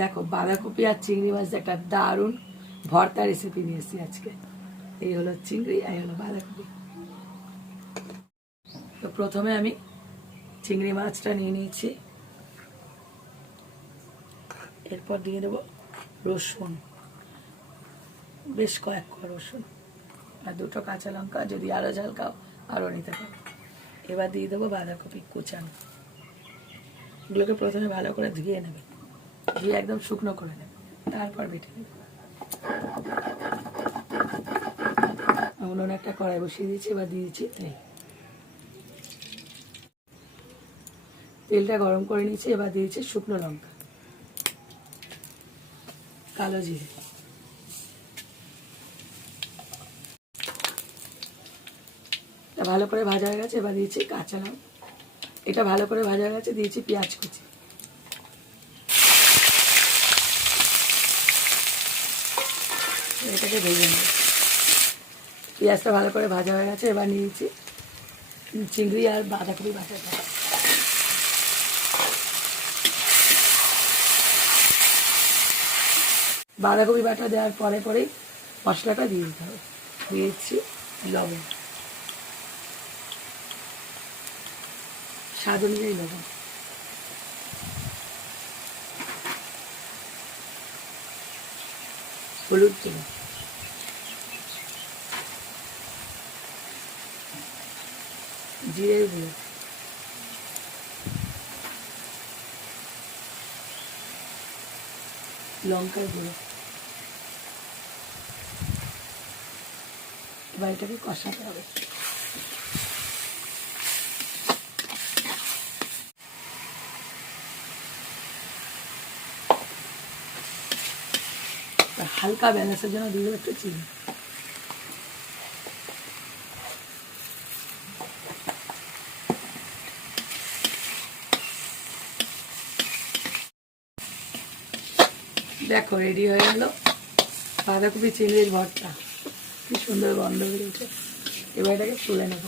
দেখো বাঁধাকপি আর চিংড়ি মাছ একটা দারুণ ভর্তা রেসিপি নিয়ে এসেছি আজকে। এই হলো চিংড়ি, এই হলো বাঁধাকপি। তো প্রথমে আমি চিংড়ি মাছটা নিয়ে নিয়েছি, এরপর দিয়ে দেবো রসুন, বেশ কয়েক রসুন আর দুটো কাঁচা লঙ্কা, যদি আরও ঝাল খাও আরও নিতে পারো। এবার দিয়ে দেবো বাঁধাকপি কুচানো। এগুলোকে প্রথমে ভালো করে ধুয়ে নেবে, ধুয়ে একদম শুকনো করে নেবে, তারপর বেটে নেবে। উনুনে একটা কড়াই বসিয়ে দিয়েছি, এবার দিয়ে দিচ্ছি তেল। তেলটা গরম করে নিয়েছি, এবার দিয়েছি শুকনো লঙ্কা, কালো জিরে, ভালো করে ভাজা হয়ে গেছে। এবার দিয়েছি কাঁচা লঙ্কা, এটা ভালো করে ভাজা হয়ে গেছে। দিয়েছি পেঁয়াজ কুচি, এটাকে ভেজে নেব। পেঁয়াজটা ভালো করে ভাজা হয়ে গেছে। এবার নিয়েছি চিংড়ি আর বাঁধাকপি বাটাটা, বাঁধাকপি বাটা দেওয়ার পরে পরেই মশলাটা দিয়ে দিতে হবে। দিয়েছি লবণ, স্বাদ অনুযায়ী লবণ, হলুদ গুঁড়ো, জিরের গুঁড়ো, লঙ্কার গুঁড়ো। এবার এটাকে কষাতে হবে। হালকা ব্যালেন্সের জন্য দিয়ে দেবো একটু চিনি। দেখো রেডি হয়ে গেল বাঁধাকপি চিংড়ির ভর্তা, কি সুন্দর গন্ধ বেরিয়েছে। এবার এটাকে তুলে নেব।